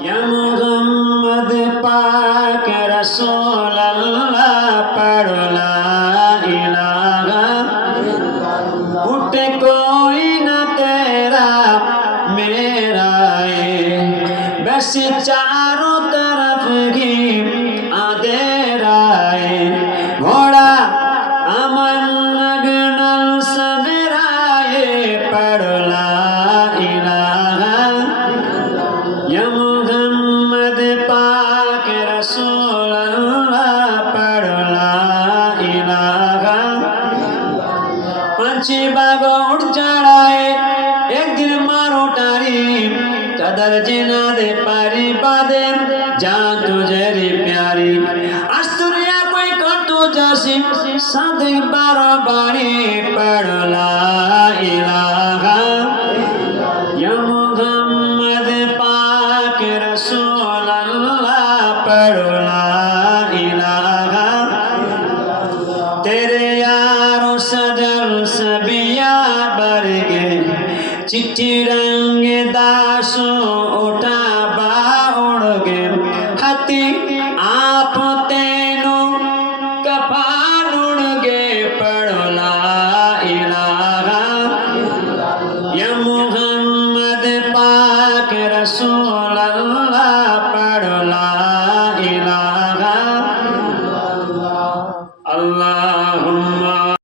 या मोहम्मद पाक रसूल अल्लाह पढ़ ला इलाहा उठ कोई न तेरा मेरा बस चारों तरफ ही अंधेरा घोड़ा अमन नगनल सवेराए पढ़ ला इलाहा या मोहम्मद पाक रसूल अल्लाह पढ़ ला इलाहा पंछी बागो उड़ चढ़ाए एक दिन मारो टारी कदर जिना दे पारी बादे जान तुझेरी प्यारी अस्तुरिया कोई करतो जासी सादे बारा बारी पढ़ ला इलाहा या मोहम्मद पाक रसूल अल्लाह पढ़ ला इलाहा तेरे यारो सजल सबिया बरगे चिट्ठी रंग दासो उठा बा उड़गे हती आप तेनो कफान उड़गे पढ़ ला इलाहा या मोहम्मद पाक रसूल